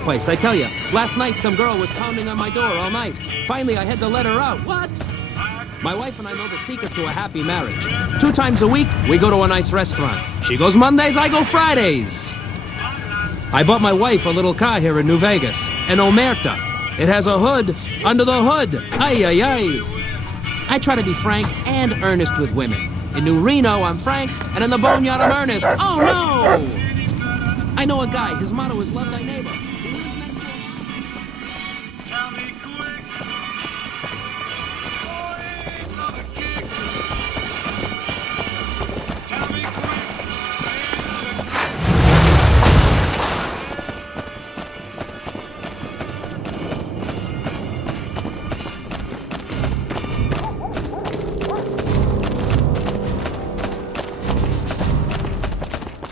place, I tell you. Last night, some girl was pounding on my door all night. Finally, I had to let her out. What? My wife and I know the secret to a happy marriage. 2 times a week, we go to a nice restaurant. She goes Mondays, I go Fridays. I bought my wife a little car here in New Vegas, an Omerta. It has a hood under the hood. Ay, ay, ay. I try to be frank and earnest with women. In New Reno, I'm frank, and in the Boneyard, I'm earnest. Oh, no! I know a guy. His motto is love thy neighbor. He lives next door. Tell me quick. Boy, another kick. Tell me quick.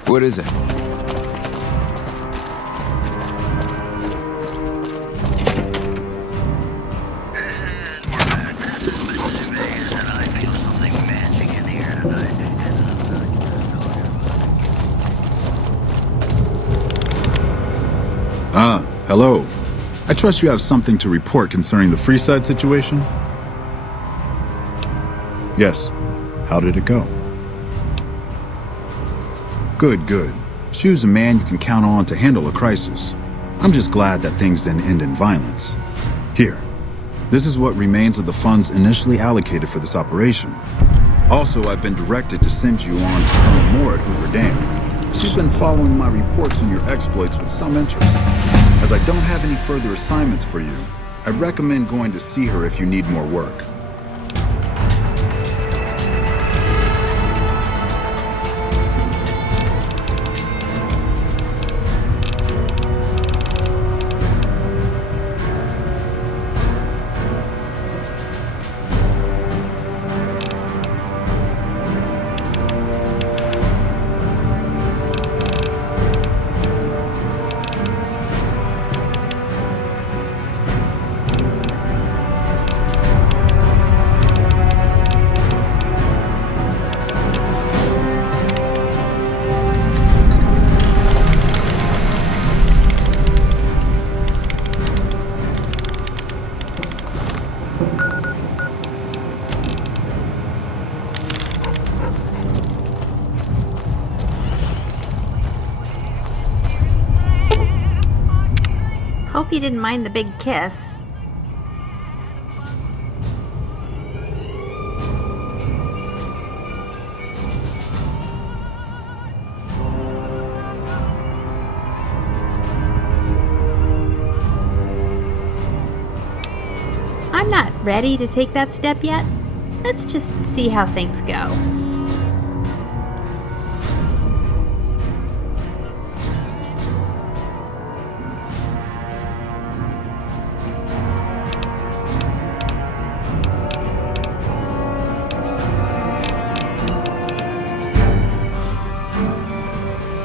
What is it? Hello. I trust you have something to report concerning the Freeside situation? Yes. How did it go? Good, good. Choose a man you can count on to handle a crisis. I'm just glad that things didn't end in violence. Here, this is what remains of the funds initially allocated for this operation. Also, I've been directed to send you on to Colonel Moore at Hoover Dam. She's been following my reports on your exploits with some interest. As I don't have any further assignments for you, I recommend going to see her if you need more work. Hope you didn't mind the big kiss. I'm not ready to take that step yet. Let's just see how things go.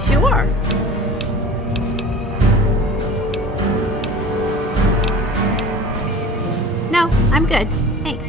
Sure. No, I'm good. Thanks.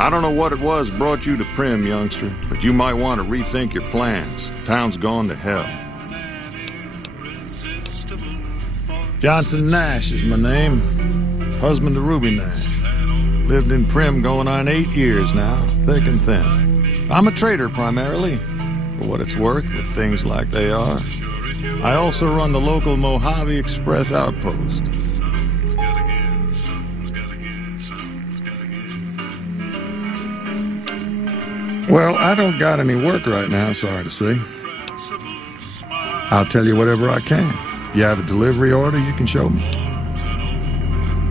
I don't know what it was brought you to Prim, youngster, but you might want to rethink your plans. Town's gone to hell. Johnson Nash is my name. Husband to Ruby Nash. Lived in Prim going on 8 years now, thick and thin. I'm a trader primarily, for what it's worth with things like they are. I also run the local Mojave Express outpost. Well, I don't got any work right now, sorry to say. I'll tell you whatever I can. You have a delivery order you can show me?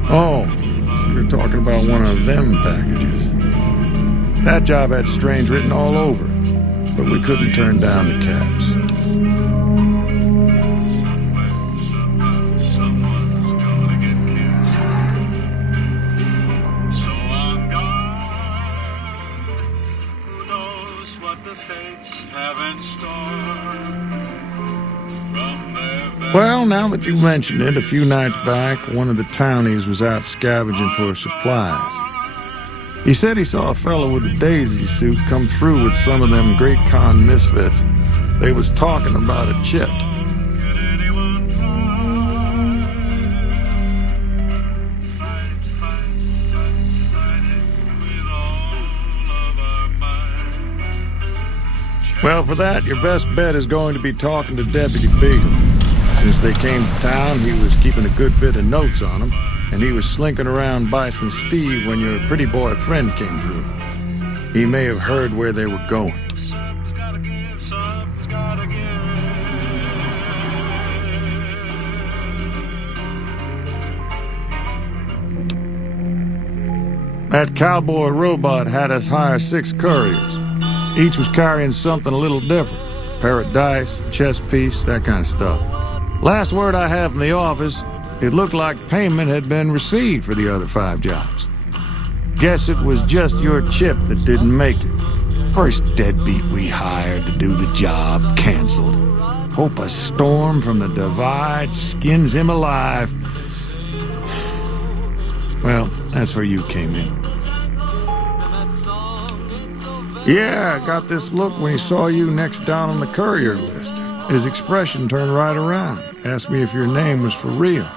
Oh, so you're talking about one of them packages. That job had strange written all over it, but we couldn't turn down the cabs. Well, now that you mention it, a few nights back, one of the townies was out scavenging for supplies. He said he saw a fellow with a daisy suit come through with some of them Great Con misfits. They was talking about a chip. Well, for that, your best bet is going to be talking to Deputy Beagle. Since they came to town, he was keeping a good bit of notes on them, and he was slinking around Bison Steve when your pretty boy friend came through. He may have heard where they were going. That cowboy robot had us hire 6 couriers. Each was carrying something a little different. Pair of dice, chess piece, that kind of stuff. Last word I have from the office, it looked like payment had been received for the other 5 jobs. Guess it was just your chip that didn't make it. First deadbeat we hired to do the job canceled. Hope a storm from the divide skins him alive. Well, that's where you came in. Yeah, I got this look when he saw you next down on the courier list. His expression turned right around, asked me if your name was for real.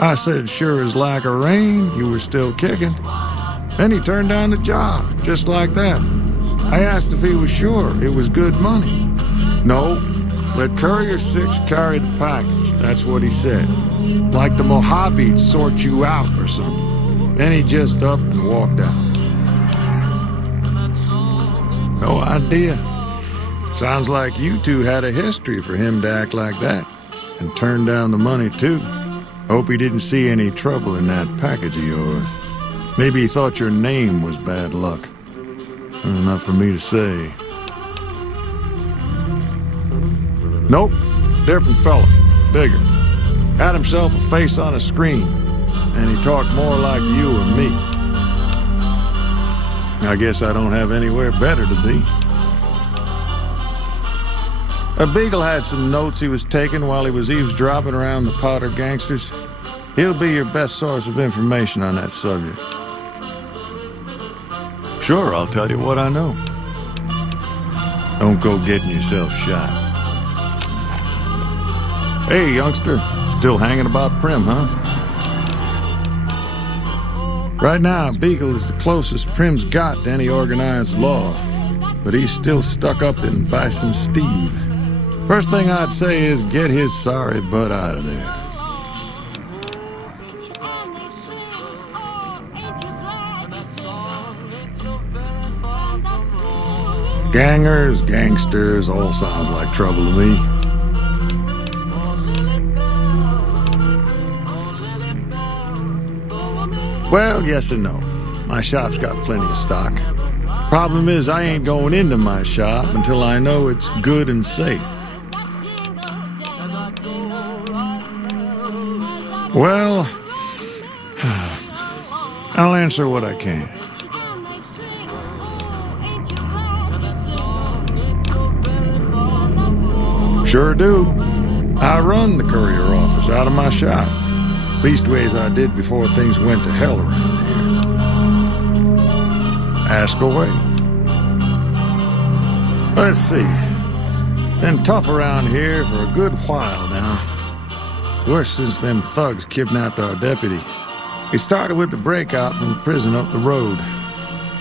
I said, sure as like a rain, you were still kicking. Then he turned down the job, just like that. I asked if he was sure it was good money. No, let Courier 6 carry the package, that's what he said. Like the Mojave'd sort you out or something. Then he just up and walked out. No idea. Sounds like you two had a history for him to act like that. And turn down the money, too. Hope he didn't see any trouble in that package of yours. Maybe he thought your name was bad luck. Not for me to say. Nope. Different fella. Bigger. Had himself a face on a screen. And he talked more like you or me. I guess I don't have anywhere better to be. A Beagle had some notes he was taking while he was eavesdropping around the Powder gangsters. He'll be your best source of information on that subject. Sure, I'll tell you what I know. Don't go getting yourself shot. Hey, youngster. Still hanging about Prim, huh? Right now, Beagle is the closest Prim's got to any organized law, but he's still stuck up in Bison Steve. First thing I'd say is get his sorry butt out of there. Gangers, gangsters, all sounds like trouble to me. Well, yes and no. My shop's got plenty of stock. Problem is, I ain't going into my shop until I know it's good and safe. Well, I'll answer what I can. Sure do. I run the courier office out of my shop. Leastways I did before things went to hell around here. Ask away. Let's see. Been tough around here for a good while now. Worse since them thugs kidnapped our deputy. It started with the breakout from the prison up the road.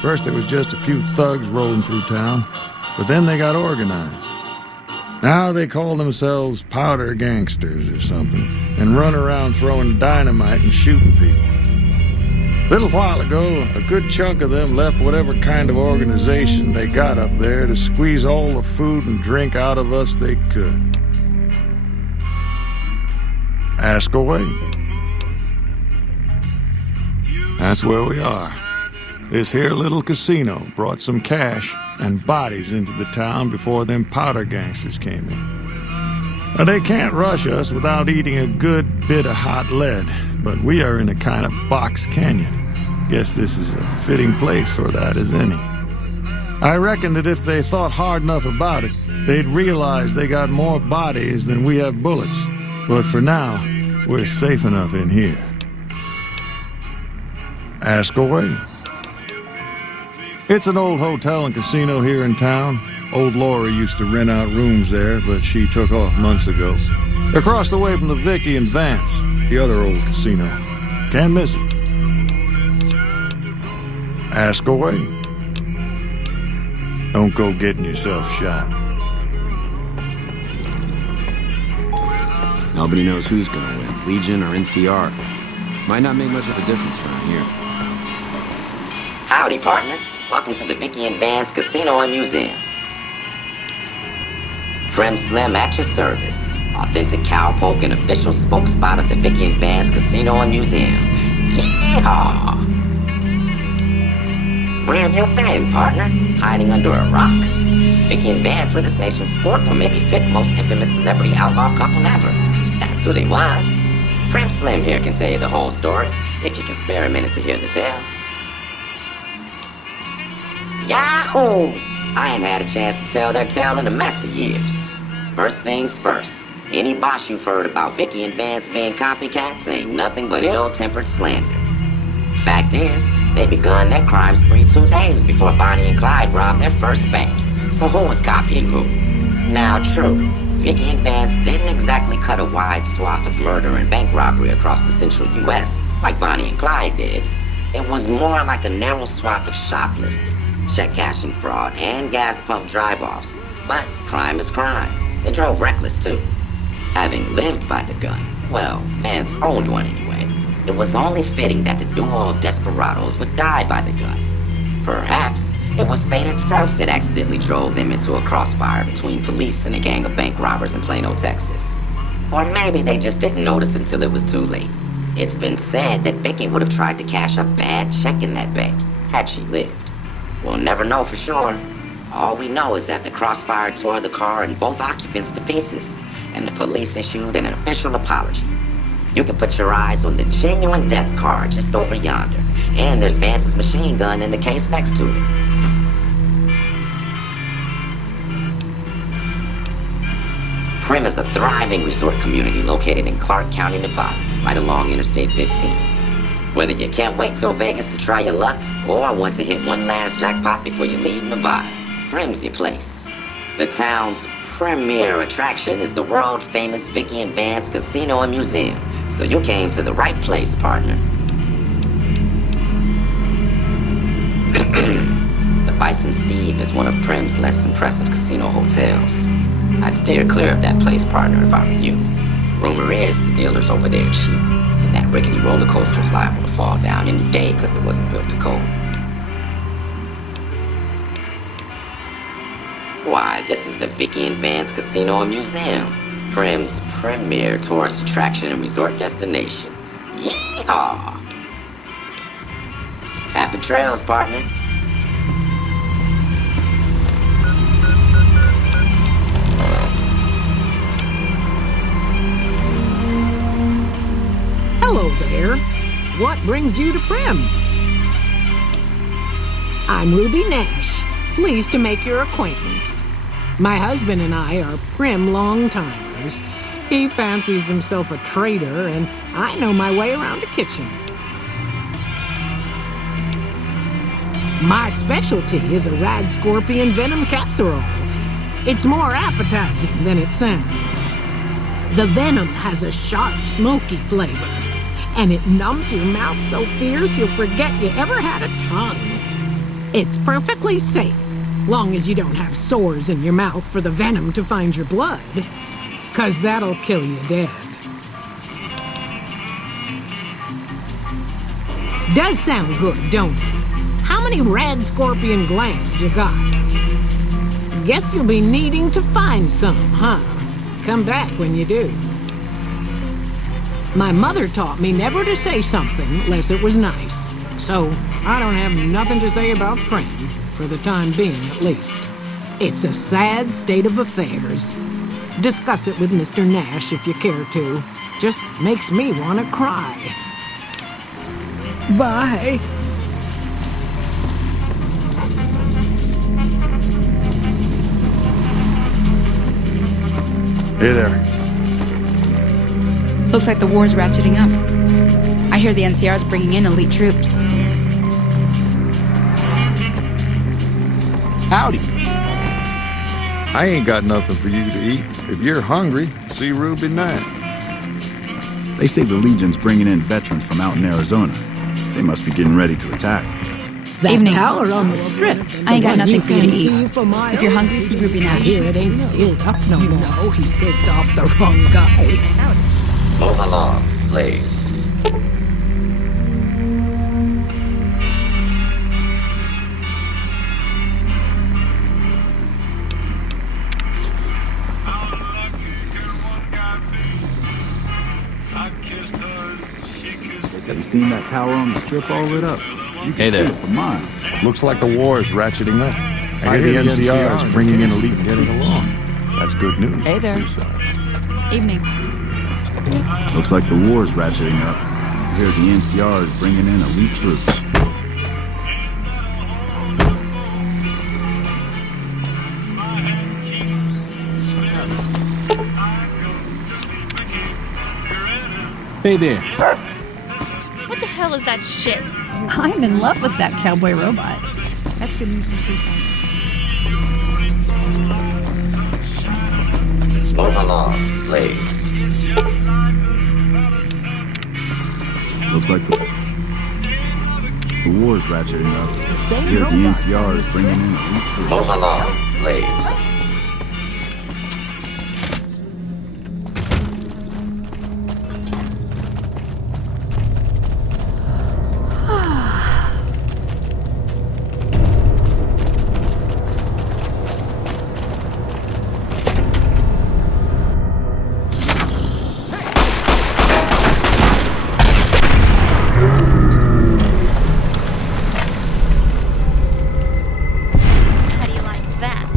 First there was just a few thugs rolling through town, but then they got organized. Now they call themselves powder gangsters or something, and run around throwing dynamite and shooting people. A little while ago, a good chunk of them left whatever kind of organization they got up there to squeeze all the food and drink out of us they could. Ask away. That's where we are. This here little casino brought some cash and bodies into the town before them powder gangsters came in. Now, they can't rush us without eating a good bit of hot lead, but we are in a kind of box canyon. Guess this is a fitting place for that as any. I reckon that if they thought hard enough about it, they'd realize they got more bodies than we have bullets. But for now, we're safe enough in here. Ask away. It's an old hotel and casino here in town. Old Laura used to rent out rooms there, but she took off months ago. Across the way from the Vicky and Vance, the other old casino. Can't miss it. Ask away. Don't go getting yourself shot. Nobody knows who's gonna win, Legion or NCR. Might not make much of a difference around here. Howdy, partner. Welcome to the Vicky and Vance Casino and Museum. Prem Slim at your service. Authentic cowpoke and official spokespot of the Vicky and Vance Casino and Museum. Yeehaw! Where have you been, partner? Hiding under a rock? Vicky and Vance were this nation's fourth or maybe fifth most infamous celebrity outlaw couple ever. That's who they was. Prem Slim here can tell you the whole story, if you can spare a minute to hear the tale. Yahoo! I ain't had a chance to tell their tale in a mess of years. First things first, any boss you've heard about Vicky and Vance being copycats ain't nothing but ill-tempered slander. Fact is, they begun their crime spree 2 days before Bonnie and Clyde robbed their first bank. So who was copying who? Now true, Vicky and Vance didn't exactly cut a wide swath of murder and bank robbery across the central US like Bonnie and Clyde did. It was more like a narrow swath of shoplifting, check cashing fraud, and gas pump drive-offs. But crime is crime. They drove reckless too. Having lived by the gun, well, Vance owned one anyway, it was only fitting that the duo of desperados would die by the gun. Perhaps it was fate itself that accidentally drove them into a crossfire between police and a gang of bank robbers in Plano, Texas. Or maybe they just didn't notice until it was too late. It's been said that Vicky would have tried to cash a bad check in that bank, had she lived. We'll never know for sure. All we know is that the crossfire tore the car and both occupants to pieces, and the police issued an official apology. You can put your eyes on the genuine death car just over yonder, and there's Vance's machine gun in the case next to it. Prim is a thriving resort community located in Clark County, Nevada, right along Interstate 15. Whether you can't wait till Vegas to try your luck, or want to hit one last jackpot before you leave Nevada, Prim's your place. The town's premier attraction is the world-famous Vicky and Vance Casino and Museum, so you came to the right place, partner. The Bison Steve is one of Prim's less impressive casino hotels. I'd steer clear of that place, partner, if I were you. Rumor is the dealers over there are cheap, and that rickety roller coaster is liable to fall down any day because it wasn't built to code. Why, this is the Vicky and Vance Casino and Museum, Prim's premier tourist attraction and resort destination. Yeehaw! Happy trails, partner. Hello there. What brings you to Prim? I'm Ruby Nash. Pleased to make your acquaintance. My husband and I are Prim long-timers. He fancies himself a trader, and I know my way around a kitchen. My specialty is a rad scorpion venom casserole. It's more appetizing than it sounds. The venom has a sharp, smoky flavor, and it numbs your mouth so fierce you'll forget you ever had a tongue. It's perfectly safe, long as you don't have sores in your mouth for the venom to find your blood, 'cause that'll kill you dead. Does sound good, don't it? How many rad scorpion glands you got? Guess you'll be needing to find some, huh? Come back when you do. My mother taught me never to say something unless it was nice. So I don't have nothing to say about Prim, for the time being at least. It's a sad state of affairs. Discuss it with Mr. Nash if you care to. Just makes me want to cry. Bye. Hey there. Looks like the war's ratcheting up. I hear the NCR's bringing in elite troops. Howdy. I ain't got nothing for you to eat. If you're hungry, see Ruby Knight. They say the Legion's bringing in veterans from out in Arizona. They must be getting ready to attack. That Evening. tower on the strip. I ain't got the one nothing for you to can eat. see for miles. If you're hungry, see Ruby I Nash. hear it ain't sealed up no more. You know he pissed off the wrong guy. Move along, please. How lucky can one guy be? I kissed her, she kissed Have you seen that tower on the strip all lit up? You can Hey see there. it for miles. Looks like the war is ratcheting up. I hear the NCR is bringing in elite troops. That's good news. Hey there. Evening. Looks like the war's ratcheting up. I hear the NCR is bringing in elite troops. Hey there. What the hell is that shit? I'm in love with that cowboy robot. That's good news for Freeside. Move along, please. Looks like the war's ratcheting up. I same hear the robots on NCR the is bringing in elite troops. Move along, please. How do you like that?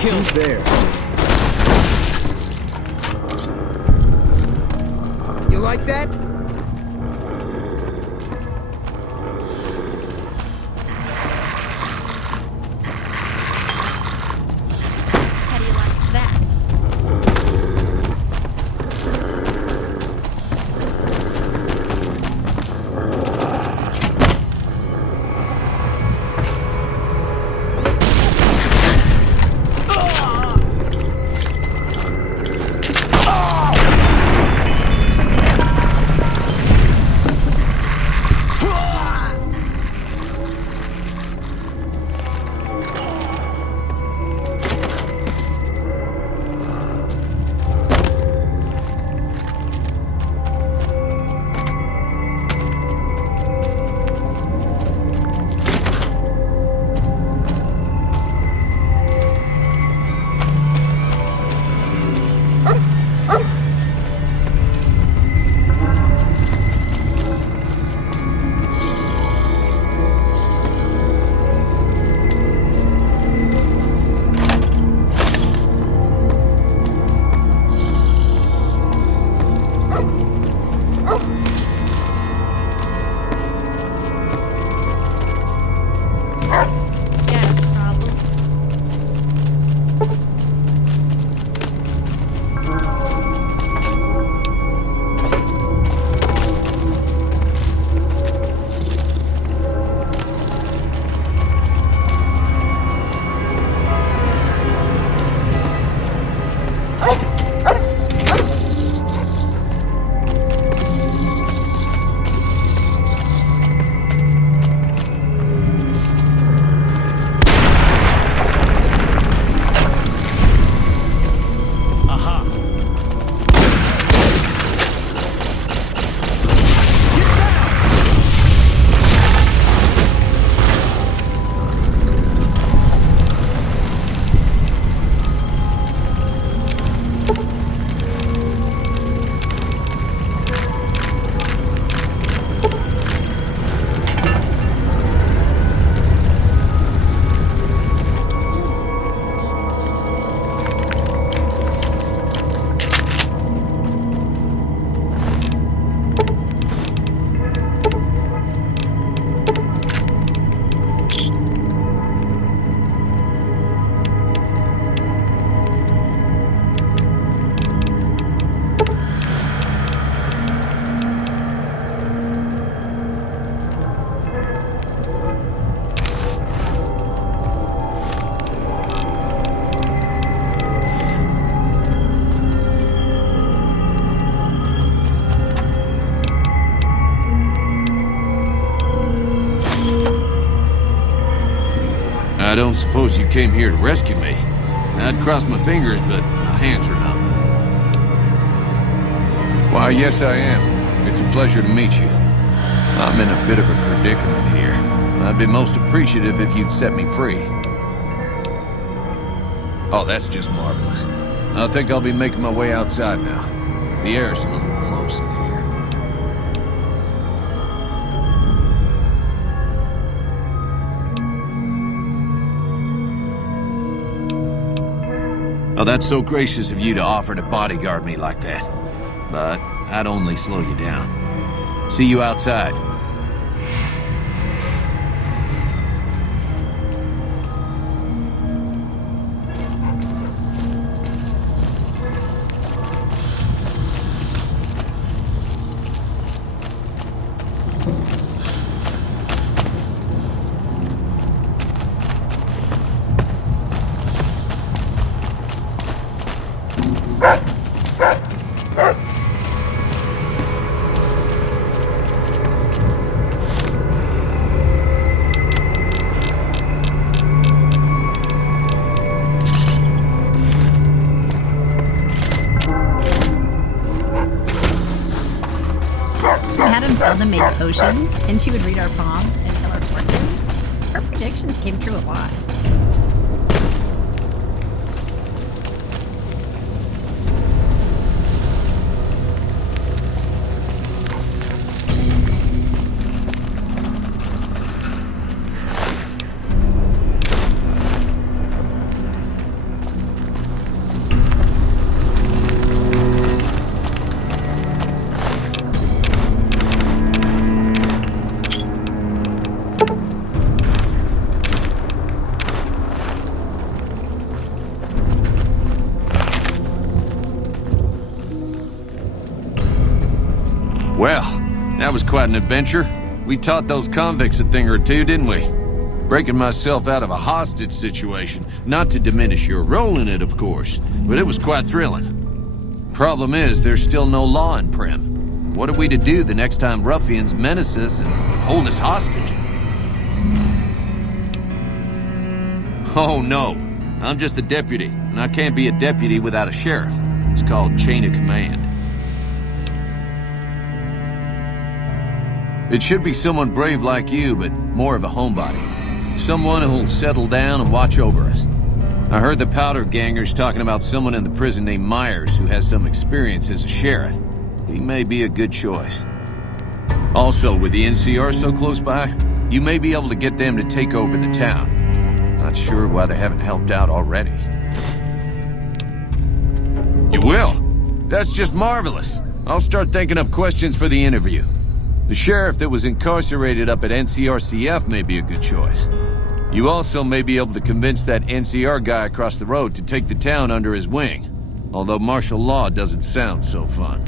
killed. Who's there? You like that? How do you like that? Yeah, problem. I don't suppose you came here to rescue me. I'd cross my fingers, but my hands are numb. Why, yes I am. It's a pleasure to meet you. I'm in a bit of a predicament here. I'd be most appreciative if you'd set me free. Oh, that's just marvelous. I think I'll be making my way outside now. The air's a little close in here. Oh, that's so gracious of you to offer to bodyguard me like that. But I'd only slow you down. See you outside. Zelda made potions, and she would read our palms and tell our fortunes. Her predictions came true a lot. an adventure? We taught those convicts a thing or two, didn't we? Breaking myself out of a hostage situation. Not to diminish your role in it, of course, but it was quite thrilling. Problem is, there's still no law in Primm. What are we to do the next time ruffians menace us and hold us hostage? Oh no, I'm just the deputy, and I can't be a deputy without a sheriff. It's called chain of command. It should be someone brave like you, but more of a homebody. Someone who'll settle down and watch over us. I heard the powder gangers talking about someone in the prison named Myers who has some experience as a sheriff. He may be a good choice. Also, with the NCR so close by, you may be able to get them to take over the town. Not sure why they haven't helped out already. You will? That's just marvelous. I'll start thinking up questions for the interview. The sheriff that was incarcerated up at NCRCF may be a good choice. You also may be able to convince that NCR guy across the road to take the town under his wing. Although martial law doesn't sound so fun.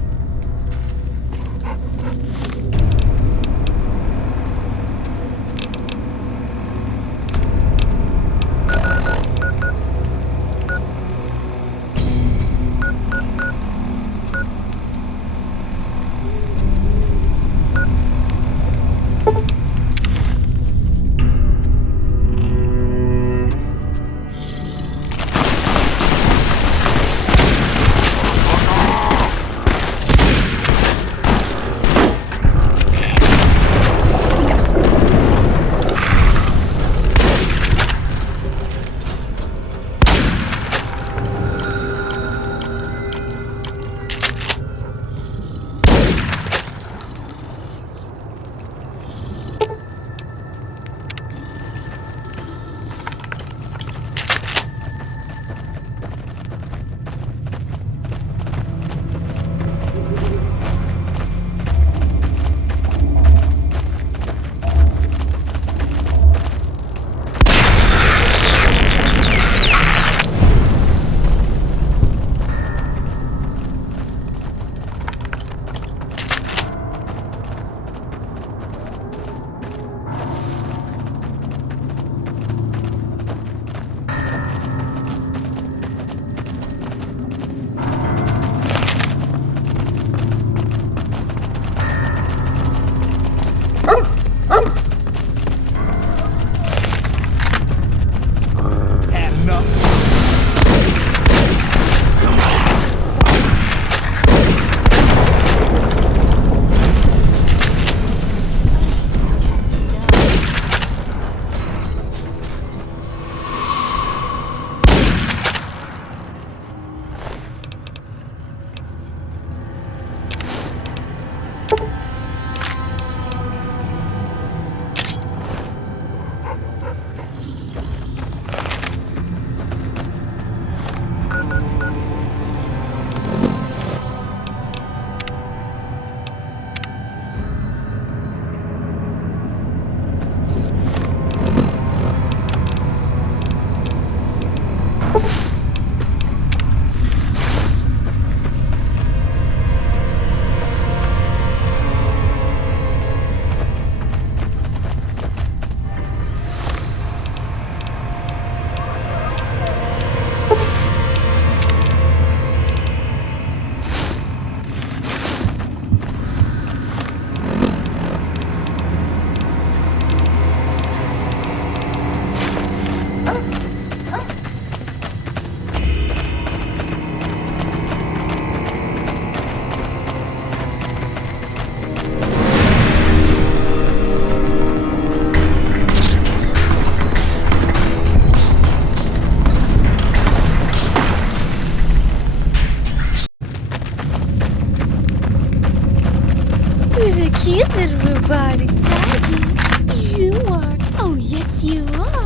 Cute little robotic daddy. You are. Oh, yes, you are.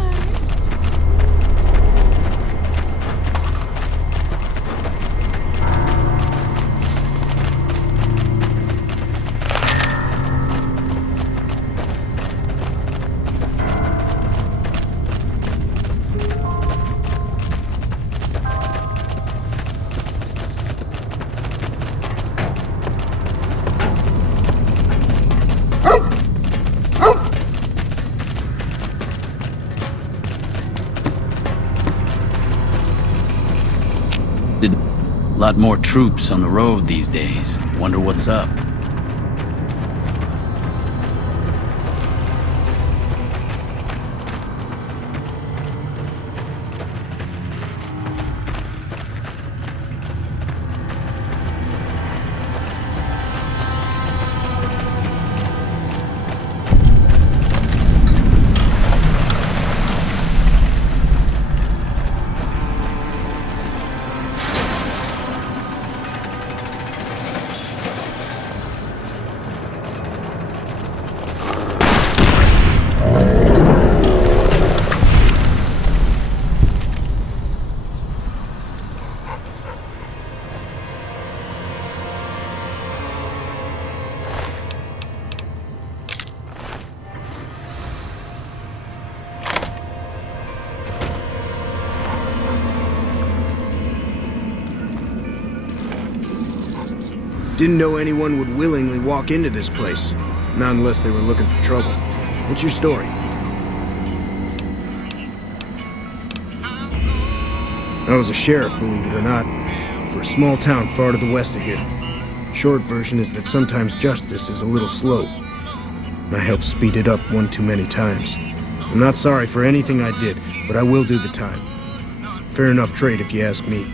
Lot more troops on the road these days. Wonder what's up. Didn't know anyone would willingly walk into this place. Not unless they were looking for trouble. What's your story? I was a sheriff, believe it or not, for a small town far to the west of here. Short version is that sometimes justice is a little slow. I helped speed it up one too many times. I'm not sorry for anything I did, but I will do the time. Fair enough trade if you ask me.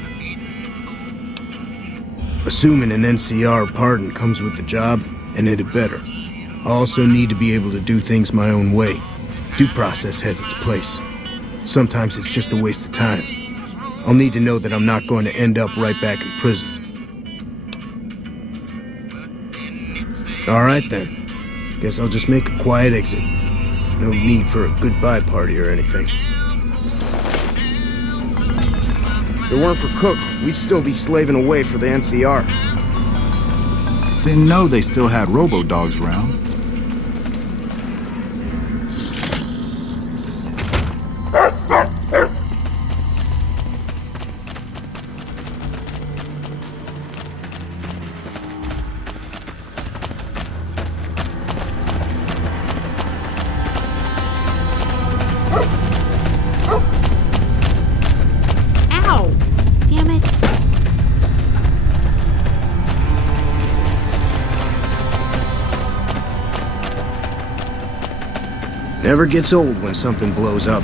Assuming an NCR pardon comes with the job, and it had better. I also need to be able to do things my own way. Due process has its place. But sometimes it's just a waste of time. I'll need to know that I'm not going to end up right back in prison. All right then. Guess I'll just make a quiet exit. No need for a goodbye party or anything. If it weren't for Cook, we'd still be slaving away for the NCR. Didn't know they still had robo-dogs around. Never gets old when something blows up.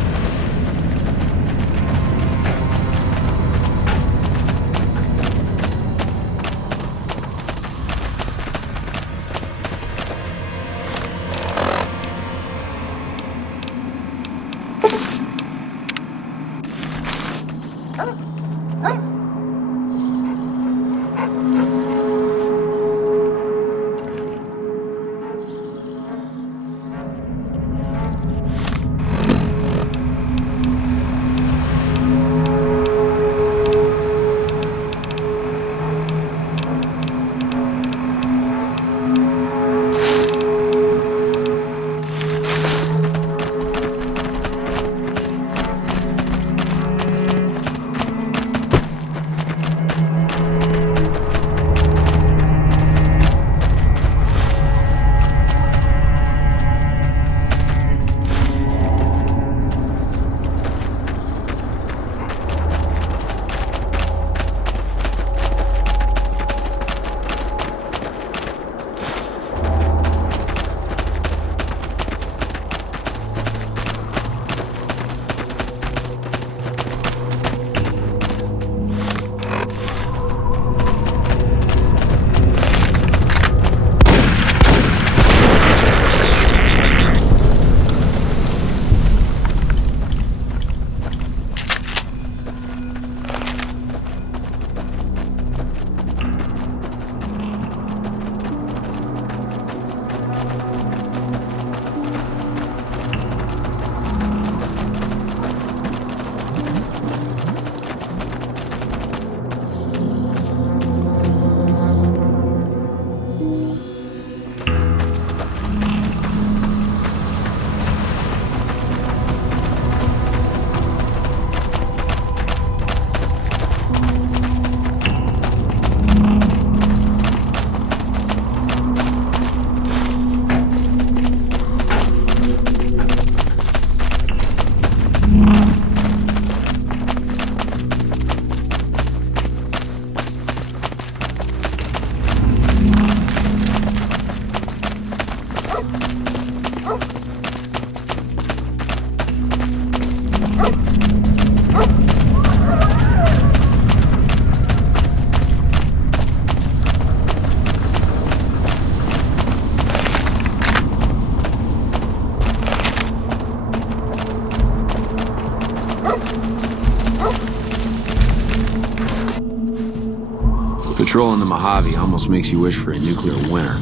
Controlling the Mojave almost makes you wish for a nuclear winter.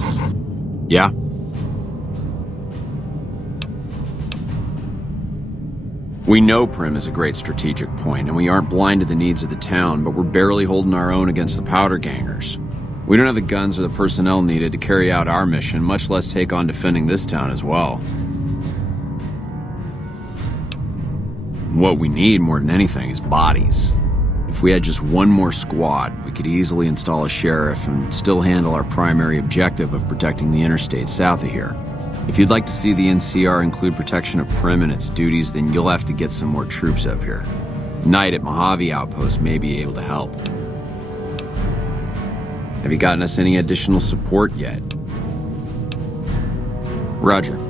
Yeah? We know Prim is a great strategic point, and we aren't blind to the needs of the town, but we're barely holding our own against the powder gangers. We don't have the guns or the personnel needed to carry out our mission, much less take on defending this town as well. What we need more than anything is bodies. If we had just one more squad, we could easily install a sheriff and still handle our primary objective of protecting the interstate south of here. If you'd like to see the NCR include protection of Prim and its duties, then you'll have to get some more troops up here. Knight at Mojave Outpost may be able to help. Have you gotten us any additional support yet? Roger.